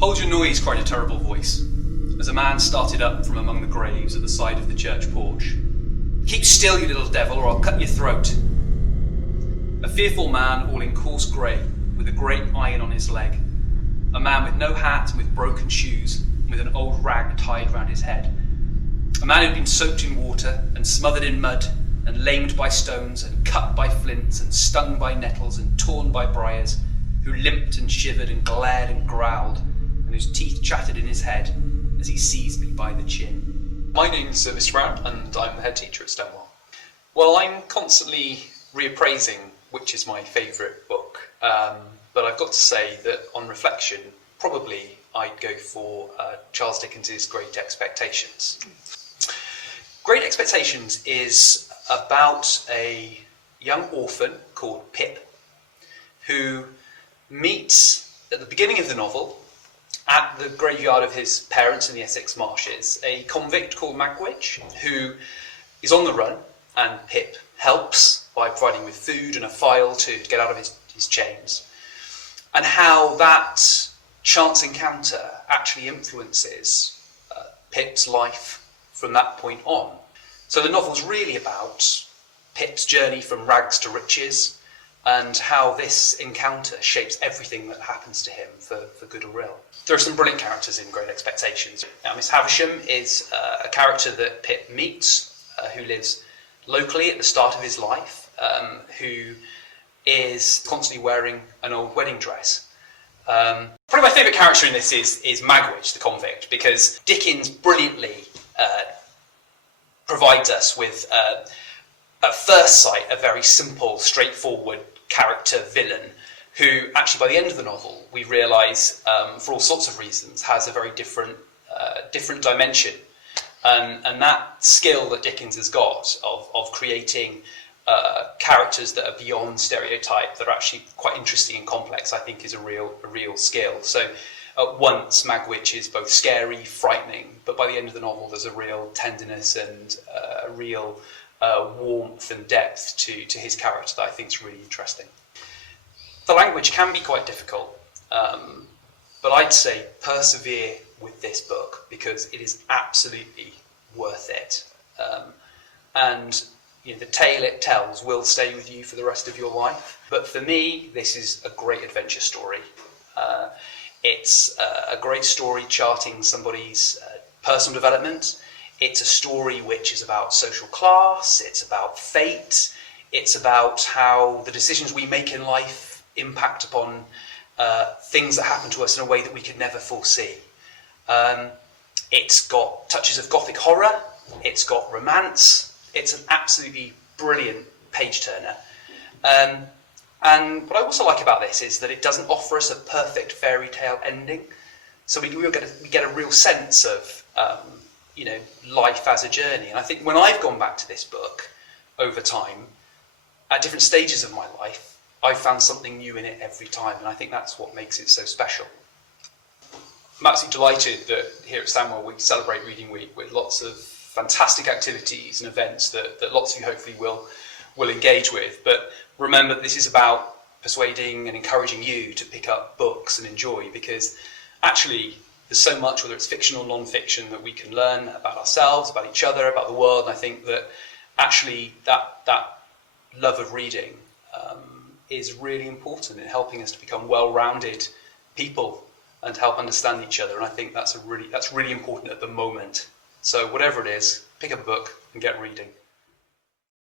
Hold your noise, cried a terrible voice, as a man started up from among the graves at the side of the church porch. Keep still, you little devil, or I'll cut your throat. A fearful man, all in coarse grey, with a great iron on his leg. A man with no hat and with broken shoes, and with an old rag tied round his head. A man who'd been soaked in water, and smothered in mud, and lamed by stones, and cut by flints, and stung by nettles, and torn by briars, who limped and shivered and glared and growled, and whose teeth chattered in his head as he seized me by the chin. My name's Mr Brown, and I'm the head teacher at Stanwell. Well, I'm constantly reappraising which is my favourite book, but I've got to say that on reflection, probably I'd go for Charles Dickens' Great Expectations. Great Expectations is about a young orphan called Pip, who meets, at the beginning of the novel, at the graveyard of his parents in the Essex marshes, a convict called Magwitch, who is on the run, and Pip helps by providing with food and a file to get out of his chains, and how that chance encounter actually influences Pip's life from that point on. So the novel's really about Pip's journey from rags to riches, and how this encounter shapes everything that happens to him for good or ill. There are some brilliant characters in Great Expectations. Now, Miss Havisham is a character that Pip meets, who lives locally at the start of his life, who is constantly wearing an old wedding dress. Probably my favourite character in this is Magwitch, the convict, because Dickens brilliantly provides us with, at first sight, a very simple, straightforward character villain who actually by the end of the novel we realise, for all sorts of reasons, has a very different dimension. And that skill that Dickens has got of creating characters that are beyond stereotype, that are actually quite interesting and complex, I think is a real skill. So at once Magwitch is both scary, frightening, but by the end of the novel there's a real tenderness and a real warmth and depth to his character that I think is really interesting. The language can be quite difficult, but I'd say persevere with this book because it is absolutely worth it. And you know, the tale it tells will stay with you for the rest of your life. But for me, this is a great adventure story. It's a great story charting somebody's personal development. It's a story which is about social class, it's about fate, it's about how the decisions we make in life impact upon things that happen to us in a way that we could never foresee. It's got touches of gothic horror, it's got romance, it's an absolutely brilliant page-turner. And what I also like about this is that it doesn't offer us a perfect fairy tale ending, so we get a real sense of life as a journey. And I think when I've gone back to this book over time, at different stages of my life, I've found something new in it every time, and I think that's what makes it so special. I'm absolutely delighted that here at Stanwell we celebrate Reading Week with lots of fantastic activities and events that lots of you hopefully will engage with. But remember, this is about persuading and encouraging you to pick up books and enjoy, because actually there's so much, whether it's fiction or non-fiction, that we can learn about ourselves, about each other, about the world. And I think that actually that love of reading is really important in helping us to become well-rounded people and to help understand each other. And I think that's really important at the moment. So whatever it is, pick up a book and get reading.